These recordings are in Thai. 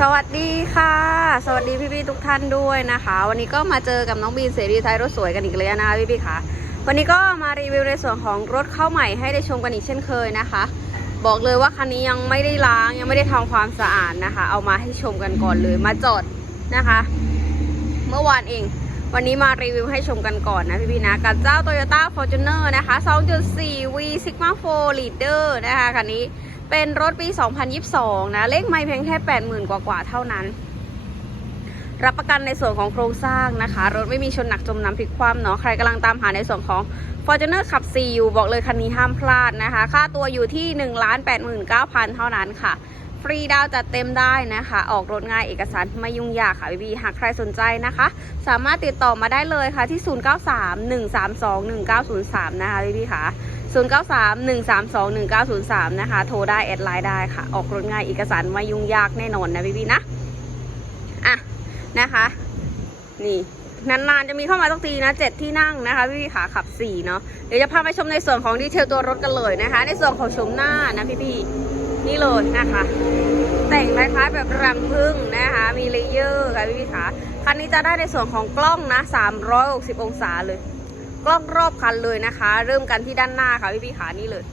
สวัสดีค่ะ สวัสดีพี่ๆทุกท่านด้วยนะคะ วันนี้ก็มาเจอกับน้องบีนเสรีไทยรถสวยกันอีกแล้วนะคะพี่ๆค่ะ วันนี้ก็มารีวิวในส่วนของรถเข้าใหม่ให้ได้ชมกันอีกเช่นเคยนะคะ บอกเลยว่าคันนี้ยังไม่ได้ล้างยังไม่ได้ทำความสะอาดนะคะ เอามาให้ชมกันก่อนเลยมาจอดนะคะ เมื่อวานเอง วันนี้มารีวิวให้ชมกันก่อนนะพี่ๆนะกับเจ้า Toyota Fortuner นะคะ 2.4 V Sigma 4 Leader นะคะคันนี้ เป็นรถปี 2022 นะ เลขไม่เพียงแค่ 80,000 กว่าๆเท่านั้น รับประกันในส่วนของโครงสร้างนะคะ รถไม่มีชนหนักจมน้ำพลิกคว่ำเนาะ ใครกำลังตามหาในส่วนของ Fortuner ขับ4อยู่บอกเลยคันนี้ห้ามพลาดนะคะ ค่าตัวอยู่ที่ 1,89,000 เท่านั้นค่ะ ฟรีดาวจัดเต็มได้นะคะ ออกรถง่ายเอกสารไม่ยุ่งยากค่ะพี่บีหากใครสนใจนะคะ สามารถติดต่อมาได้เลยค่ะที่ 0931321903 นะคะพี่บีค่ะ 0931321903 นะคะ โทรได้แอดไลน์ได้ค่ะ ออกรถง่ายเอกสารไม่ยุ่งยากแน่นอนนะพี่บีนะ อะ นะคะ นี่นานๆจะมีเข้ามาสักทีนะเจ็ดที่นั่งนะคะพี่ๆขาขับสี่เนาะเดี๋ยวจะพาไปชมในส่วนของดีเทลตัวรถกันเลยนะคะ ในส่วนของชมหน้านะพี่ๆนี่เลยนะคะ แต่งคล้ายๆแบบรังพึ่งนะคะ มีเลเยอร์ค่ะพี่ๆขาคันนี้จะได้ในส่วนของกล้องนะ360 องศาเลย กล้องรอบคันเลยนะคะ เริ่มกันที่ด้านหน้าค่ะพี่ๆขานี่เลย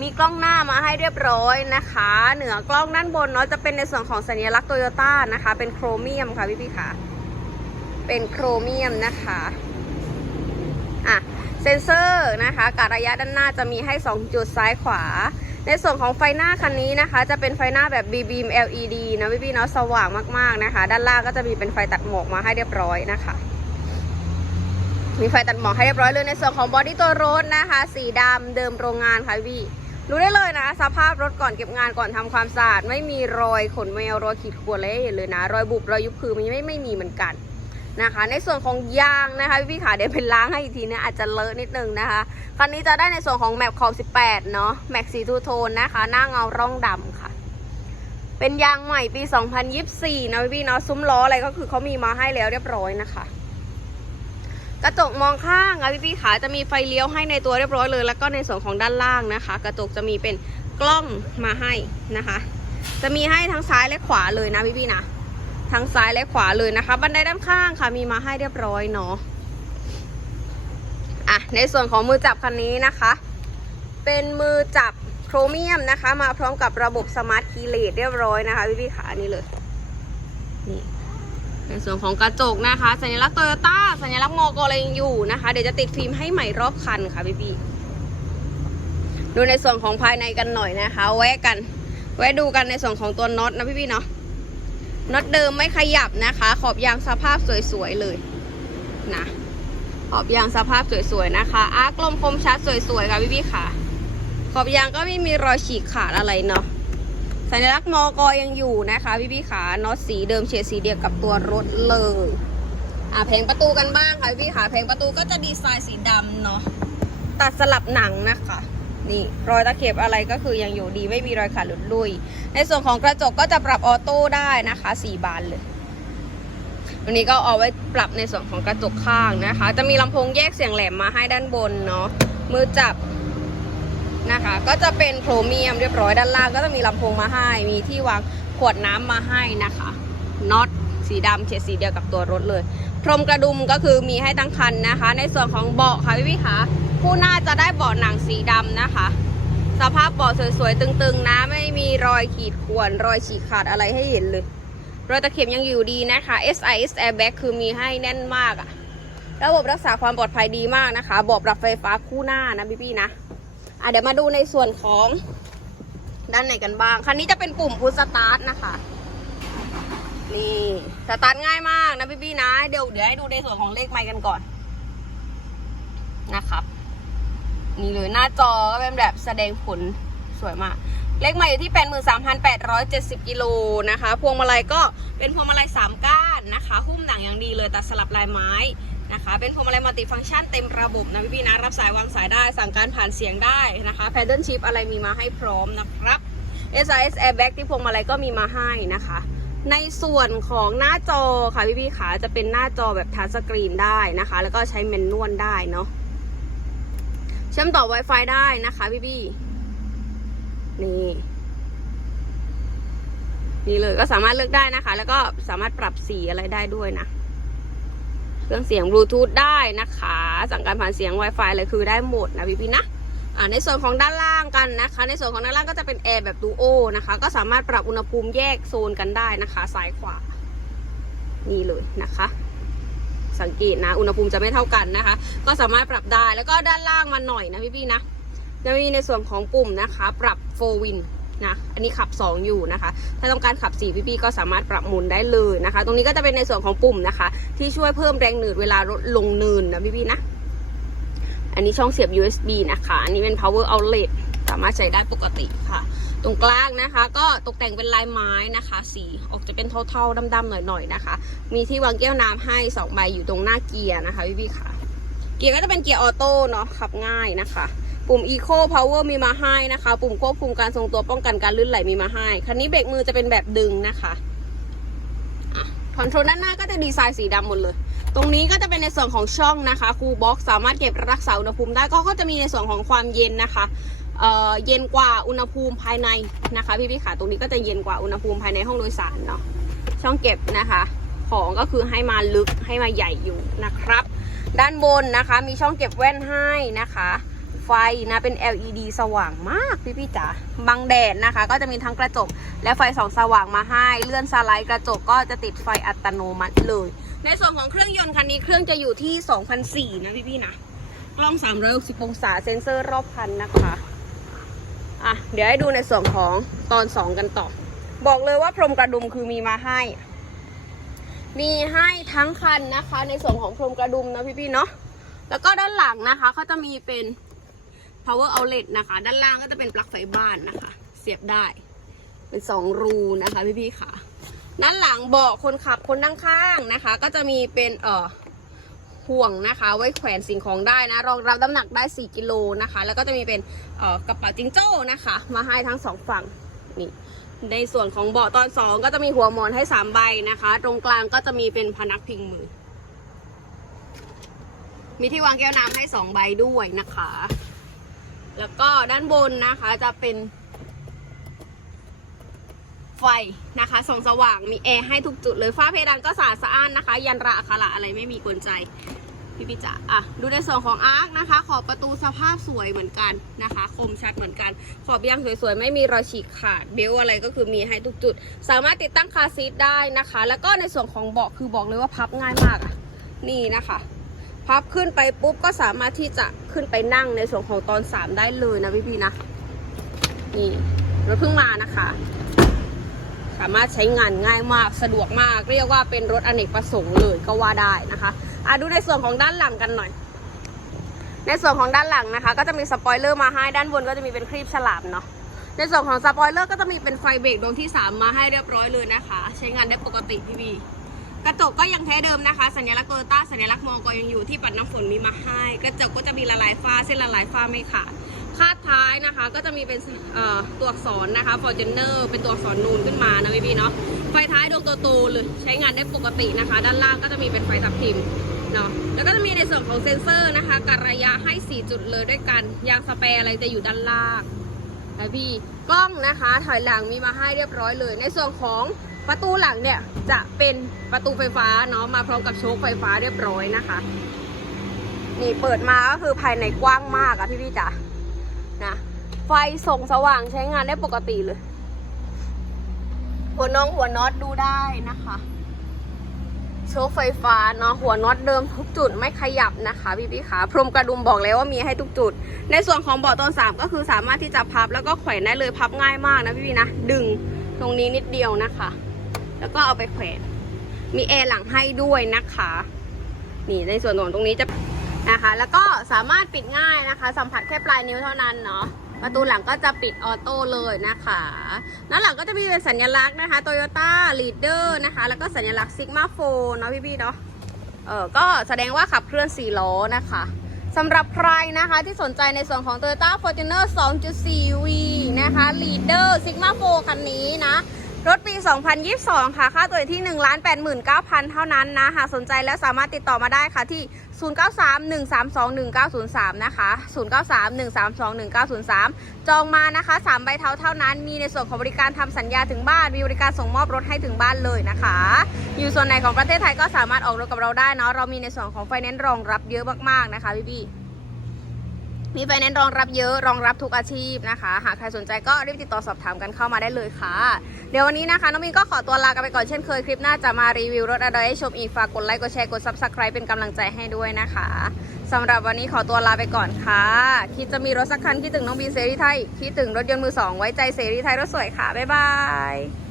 มีกล้องหน้ามาให้เรียบร้อยนะคะ เหนือกล้องด้านบนเนาะจะเป็นในส่วนของสัญลักษณ์โตโยต้านะคะ เป็นโครเมียมค่ะพี่ๆขาเป็นโครเมียมนะคะอะเซนเซอร์นะคะการะยะด้านหน้าจะมีให้ 2 จุดซ้ายขวา ในส่วนของไฟหน้าคันนี้นะคะ จะเป็นไฟหน้าแบบ B-beam LED นะพี่พี่ๆเนาะสว่างมากๆนะคะ ด้านล่างก็จะมีเป็นไฟตัดหมอกมาให้เรียบร้อยนะคะ มีไฟตัดหมอกให้เรียบร้อยเลยในส่วนของบอดี้ตัวรถนะคะ สีดำเดิมโรงงานค่ะพี่รู้ได้เลยนะ สภาพรถก่อนเก็บงานก่อนทำความสะอาด ไม่มีรอยขนแมวรอยขีดข่วนอะไรเห็นเลยนะ รอยบุบรอยยุบคือมันไม่ไม่มีเหมือนกันนะคะ ในส่วนของยางนะคะพี่ขาเดี๋ยวเป็นล้างให้อีกทีนะอาจจะเลอะนิดนึงนะคะคันนี้จะได้ในส่วนของแม็กขอบ18 เนาะแม็กสีทูโทนนะคะ หน้าเงาร่องดำค่ะ เป็นยางใหม่ปี 2024 นะพี่พี่เนาะซุ้มล้ออะไรก็คือเขามีมาให้แล้วเรียบร้อยนะคะ กระจกมองข้างอะพี่พี่ขาจะมีไฟเลี้ยวให้ในตัวเรียบร้อยเลย แล้วก็ในส่วนของด้านล่างนะคะ กระจกจะมีเป็นกล้องมาให้นะคะ จะมีให้ทั้งซ้ายและขวาเลยนะพี่พี่นะทั้งซ้ายและขวาเลยนะคะ บันไดด้านข้างค่ะ มีมาให้เรียบร้อยเนาะอะในส่วนของมือจับคันนี้นะคะ เป็นมือจับโครเมียมนะคะ มาพร้อมกับระบบสมาร์ทคีย์เลสเรียบร้อยนะคะพี่พี่ขานี่เลยนี่ ในส่วนของกระจกนะคะ สัญลักษณ์โตโยต้าสัญลักษณ์มอกอะไรยังอยู่นะคะ เดี๋ยวจะติดฟิล์มให้ใหม่รอบคันค่ะพี่พี่ดูในส่วนของภายในกันหน่อยนะคะ แวะกัน แวะดูกันในส่วนของตัวน็อตนะพี่พี่เนาะน็อตเดิมไม่ขยับนะคะ ขอบยางสภาพสวยๆเลยนะขอบยางสภาพสวยๆนะคะอาร์กลมคมชัดสวยๆค่ะพี่พี่ๆค่ะ ขอบยางก็ไม่มีรอยฉีกขาดอะไรเนาะ สัญลักษณ์มอกอยังอยู่นะคะพี่พี่ๆค่ะน็อตสีเดิมเฉดสีเดียวกับตัวรถเลยอะเพลงประตูกันบ้างค่ะพี่พี่ๆค่ะเพลงประตูก็จะดีไซน์สีดำเนาะตัดสลับหนังนะคะนี่รอยตะเข็บอะไรก็คือยังอยู่ดีไม่มีรอยขาดหลุดลุย ในส่วนของกระจกก็จะปรับออโต้ได้นะคะสี่บานเลยวันนี้ก็เอาไว้ปรับในส่วนของกระจกข้างนะคะ จะมีลำโพงแยกเสียงแหลมมาให้ด้านบนเนาะมือจับ นะคะ ก็จะเป็นโครเมียมเรียบร้อยด้านล่างก็จะมีลำโพงมาให้ มีที่วางขวดน้ำมาให้นะคะน็อตสีดำเฉดสีเดียวกับตัวรถเลย พรมกระดุมก็คือมีให้ตั้งคันนะคะ ในส่วนของเบาะค่ะพี่พี่คะผู้หน้าจะได้เบาะหนังสีดำนะคะ สภาพเบาะสวยๆ ตึงๆ นะ ไม่มีรอยขีดข่วน รอยฉีกขาดอะไรให้เห็นเลย รอยตะเข็บยังอยู่ดีนะคะ SIS Airbag คือมีให้แน่นมากอะระบบรักษาความปลอดภัยดีมากนะคะ เบาะปรับไฟฟ้าคู่หน้านะพี่ๆนะ อะเดี๋ยวมาดูในส่วนของด้านไหนกันบ้าง คันนี้จะเป็นปุ่มพุชสตาร์ทนะคะ นี่ สตาร์ทง่ายมากนะพี่ๆนะ เดี๋ยวเดี๋ยวให้ดูในส่วนของเลขไมค์กันก่อน นะครับ นี่เลยหน้าจอก็เป็นแบบแสดงผลสวยมาก เลขใหม่อยู่ที่ 83,870 กิโลนะคะ พวงมาลัยก็เป็นพวงมาลัย3ก้านนะคะ หุ้มหนังอย่างดีเลยแตัดสลับลายไม้ นะคะ เป็นพวงมาลัยมัลติฟังก์ชันเต็มระบบนะพี่ๆนะ รับสายวางสายได้ สั่งการผ่านเสียงได้นะคะแพดเดิลชิพอะไรมีมาให้พร้อมนะครับ SIS Airbag ที่พวงมาลัยก็มีมาให้นะคะ ในส่วนของหน้าจอค่ะพี่ๆขาจะเป็นหน้าจอแบบทัชสกรีนได้นะคะ แล้วก็ใช้เมนนวลได้เนาะ เชื่อมต่อ Wi-Fi ได้นะคะพี่พี่ๆนี่นี่เลยก็สามารถเลือกได้นะคะ แล้วก็สามารถปรับสีอะไรได้ด้วยนะ เครื่องเสียงบลูทูธได้นะคะ สั่งการผ่านเสียง Wi-Fi อะไรคือได้หมดนะพี่พี่ๆนะอ่าในส่วนของด้านล่างกันนะคะ ในส่วนของด้านล่างก็จะเป็นแอร์แบบดูโอนะคะ ก็สามารถปรับอุณหภูมิแยกโซนกันได้นะคะซ้ายขวานี่เลยนะคะ สังเกตนะอุณหภูมิจะไม่เท่ากันนะคะ ก็สามารถปรับได้แล้วก็ด้านล่างมาหน่อยนะพี่พี่ๆนะจะมีในส่วนของปุ่มนะคะ ปรับโฟวิน นะ อันนี้ขับ 2 อยู่นะคะ ถ้าต้องการขับ4พี่ๆก็สามารถปรับหมุนได้เลยนะคะ ตรงนี้ก็จะเป็นในส่วนของปุ่มนะคะ ที่ช่วยเพิ่มแรงหนืดเวลารถลงเนินนะพี่ๆนะ อันนี้ช่องเสียบ USB นะคะ อันนี้เป็น power outlet สามารถใช้ได้ปกติค่ะ ตรงกลางนะคะก็ตกแต่งเป็นลายไม้นะคะ สีออกจะเป็นเทาๆดำๆหน่อยๆนะคะ มีที่วางแก้วน้ำให้สองใบอยู่ตรงหน้าเกียร์นะคะพี่ๆค่ะ เกียร์ก็จะเป็นเกียร์ออโต้เนาะขับง่ายนะคะ ปุ่ม Eco Power มีมาให้นะคะ ปุ่มควบคุมการทรงตัวป้องกันการลื่นไหลมีมาให้ คันนี้เบรกมือจะเป็นแบบดึงนะคะคอนโทรลด้านหน้าก็จะดีไซน์สีดำหมดเลย ตรงนี้ก็จะเป็นในส่วนของช่องนะคะ คูบ็อกสามารถเก็บรักษาอุณหภูมิได้ ก็ก็จะมีในส่วนของความเย็นนะคะเออเย็นกว่าอุณหภูมิภายในนะคะ พี่พี่ๆค่ะตรงนี้ก็จะเย็นกว่าอุณหภูมิภายในห้องโดยสารเนาะ ช่องเก็บนะคะ ของก็คือให้มาลึกให้มาใหญ่อยู่นะครับ ด้านบนนะคะ มีช่องเก็บแว่นให้นะคะ ฟนะเป็น LED สว่างมากพี่พี่จ๋าบังแดดนะคะ ก็จะมีทั้งกระจกและไฟสองสว่างมาให้ เลื่อนสไลด์กระจกก็จะติดไฟอัตโนมัติเลย ในส่วนของเครื่องยนต์คันนี้เครื่องจะอยู่ที่2,004นะพี่พี่นะกล้อง360องศาเซ็นเซอร์รอบคันนะคะอะเดี๋ยวให้ดูในส่วนของตอน 2 กันต่อ บอกเลยว่าพรมกระดุมคือมีมาให้ มีให้ทั้งคันนะคะ ในส่วนของพรมกระดุมนะพี่พี่ๆเนาะแล้วก็ด้านหลังนะคะเขาจะมีเป็น power outlet นะคะ ด้านล่างก็จะเป็นปลั๊กไฟบ้านนะคะ เสียบได้ เป็นสองรูนะคะพี่พี่ๆค่ะด้านหลังเบาะคนขับคนนั่งข้างนะคะ ก็จะมีเป็นเอ่อห่วงนะคะ ไว้แขวนสิ่งของได้นะ รองรับน้ำหนักได้ 4 กิโลนะคะ แล้วก็จะมีเป็นเอ่อกระเป๋าจิงโจ้นะคะ มาให้ทั้งสองฝั่งนี่ในส่วนของเบาะตอนสองก็จะมีหัวหมอนให้สามใบนะคะ ตรงกลางก็จะมีเป็นพนักพิงมือ มีที่วางแก้วน้ำให้สองใบด้วยนะคะ แล้วก็ด้านบนนะคะจะเป็น ไฟนะคะส่องสว่างมีแอร์ให้ทุกจุดเลยฝ้าเพดานก็สะอาดสะอ้านนะคะ ยันระอักขระอะไรไม่มีกวนใจพี่พี่จ๋าอะ ดูในส่วนของอาร์คนะคะ ขอบประตูสภาพสวยเหมือนกันนะคะ คมชัดเหมือนกัน ขอบยางสวยๆ ไม่มีรอยฉีกขาด เบลอะไรก็คือมีให้ทุกจุด สามารถติดตั้งคาซีทได้นะคะ แล้วก็ในส่วนของเบาะคือบอกเลยว่าพับง่ายมากอะ นี่นะคะ พับขึ้นไปปุ๊บก็สามารถที่จะขึ้นไปนั่งในส่วนของตอน 3 ได้เลยนะพี่พี่ๆนะ นี่รถเพิ่งมานะคะ สามารถใช้งานง่ายมากสะดวกมาก เรียกว่าเป็นรถอเนกประสงค์เลยก็ว่าได้นะคะอะดูในส่วนของด้านหลังกันหน่อย ในส่วนของด้านหลังนะคะ ก็จะมีสปอยเลอร์มาให้ด้านบนก็จะมีเป็นครีบฉลามเนาะในส่วนของสปอยเลอร์ก็จะมีเป็นไฟเบรกดวงที่ 3 มาให้เรียบร้อยเลยนะคะ ใช้งานได้ปกติพี่บี กระจกก็ยังแท้เดิมนะคะ สัญลักษณ์โตโยต้าสัญลักษณ์มอก็ยังอยู่ที่ปัดน้ำฝนมีมาให้ กระจกก็จะมีละลายฟ้าเส้นละลายฟ้าไม่ขาดคาดท้ายนะคะก็จะมีเป็นตัวอักษรนะคะ Fortuner เป็นตัวอักษรนูนขึ้นมานะพี่พี่ๆเนาะไฟท้ายดวงโตๆเลยใช้งานได้ปกตินะคะ ด้านล่างก็จะมีเป็นไฟทับทิมเนาะแล้วก็จะมีในส่วนของเซ็นเซอร์นะคะการระยะให้ 4 จุดเลยด้วยกันยางสเปรย์อะไรจะอยู่ด้านล่างนะพี่กล้องนะคะถอยหลังมีมาให้เรียบร้อยเลย ในส่วนของ ประตูหลังเนี่ยจะเป็นประตูไฟฟ้าเนาะมาพร้อมกับโชคไฟฟ้าเรียบร้อยนะคะ นี่เปิดมาก็คือภายในกว้างมากอะพี่พี่จ๋านะไฟส่องสว่างใช้งานได้ปกติเลย หัวน้องหัวน็อตดูได้นะคะ โชว์ไฟฟ้าเนาะหัวน็อตเดิมทุกจุดไม่ขยับนะคะพี่พี่ขาพรมกระดุมบอกแล้วว่ามีให้ทุกจุด ในส่วนของเบาะตอนสามก็คือสามารถที่จะพับแล้วก็แขวนได้เลยพับง่ายมากนะพี่พี่นะดึงตรงนี้นิดเดียวนะคะ แล้วก็เอาไปแขวนมีแอร์หลังให้ด้วยนะคะ นี่ในส่วนของตรงนี้จะนะคะ แล้วก็สามารถปิดง่ายนะคะ สัมผัสแค่ปลายนิ้วเท่านั้นเนาะประตูหลังก็จะปิดออโต้เลยนะคะด้านหลังก็จะมีเป็นสัญลักษณ์นะคะ Toyota Leader นะคะ แล้วก็สัญลักษณ์ Sigma 4เนาะพี่ๆเนาะ เออก็แสดงว่าขับเคลื่อน4ล้อนะคะสำหรับใครนะคะที่สนใจในส่วนของ Toyota Fortuner 2.4V นะคะ Leader Sigma 4คันนี้นะ รถปี 2022 ค่ะ ค่าตัวอยู่ที่ 1 8 9 0 0 0 เท่านั้นนะ หากสนใจแล้วสามารถติดต่อมาได้ค่ะที่ 0931321903 นะคะ 0931321903 จองมานะคะ 3 ใบเท่าเท่านั้น มีในส่วนของบริการทำสัญญาถึงบ้าน มีบริการส่งมอบรถให้ถึงบ้านเลยนะคะ อยู่ส่วนไหนของประเทศไทยก็สามารถออกรถกับเราได้เนาะ เรามีในส่วนของไฟแนนซ์รองรับเยอะมากๆนะคะพี่พี่ มีไฟแนนซ์รองรับเยอะรองรับทุกอาชีพนะคะ หากใครสนใจก็รีบติดต่อสอบถามกันเข้ามาได้เลยค่ะ เดี๋ยววันนี้นะคะ น้องมินก็ขอตัวลากันไปก่อนเช่นเคยคลิปหน้าจะมารีวิวรถอะไรให้ชมอีกฝากกดไลค์กดแชร์กด subscribe เป็นกำลังใจให้ด้วยนะคะสำหรับวันนี้ขอตัวลาไปก่อนค่ะ คิดจะมีรถสักคันคิดถึงน้องบีเสรีไทยคิดถึงรถยนต์มือสองไว้ใจเสรีไทยรถสวยค่ะบ๊ายบาย